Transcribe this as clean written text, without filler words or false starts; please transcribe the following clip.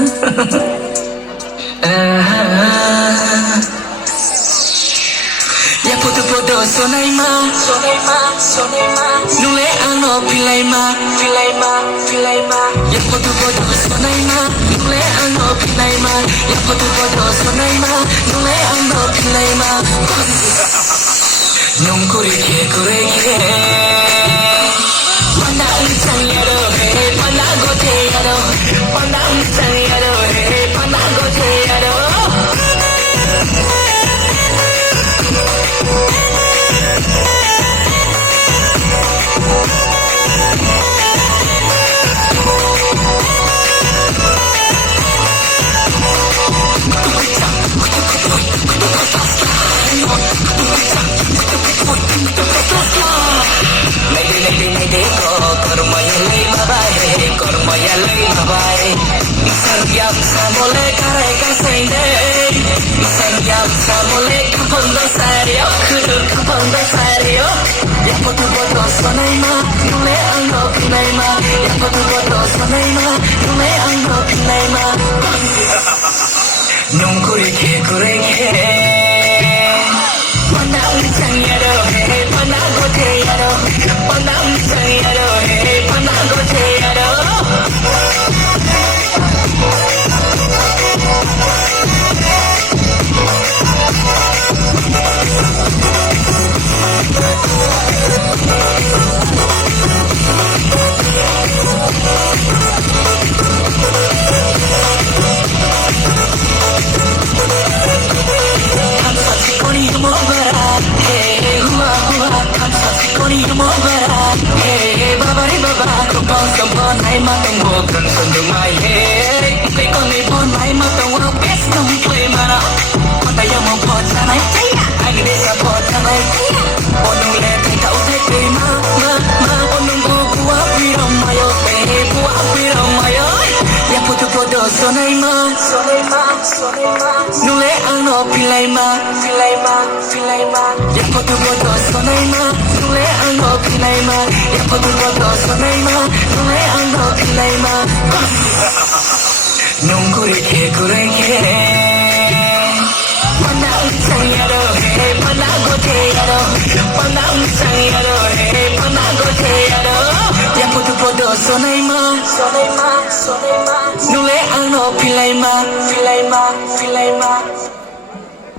Ya putu podo sonaima nule ano pilaima ya putu podo sonaima nule ano pilaima ya putu podo sonaima nule ano pilaima nung kuri ke panda unsang yaro he panda gote yaro panda unsang yaro he panda gote yaro Mayday ko korma yalay babae isang yap sa mole karay kasay day isang yap sa mole kapag dasaryo kuru kapag dasaryo ya putu boto sanay ma nule ang no pinay ma ya putu boto sanay ma nule ang no pinay ma nung kuri ke panda unsang yaro he panda gote yaro panda unsang yaro he panda gote yaro Hãy mang tâm hồn cần sân đường mai hết cái con này bon mai mang tâm hồn best không play mà nó con tay yang mong pot sa này anh đi sa pot sa này con nung lên thấy thấu thấy cười ma con nung cô cua vi rong mai ơi cua vi rong mai ơi ya putu podo sonai ma nung le ang no pilay ma ya putu podo sonai ma nung le ang no pilay ma ya putu podo sonai ma nung le ang no pilay ma nung kuri ke panda unsang yaro he panda gote yaro panda unsang yaro he panda gote yaro ya putu podo sonai ma nule ang no pilay ma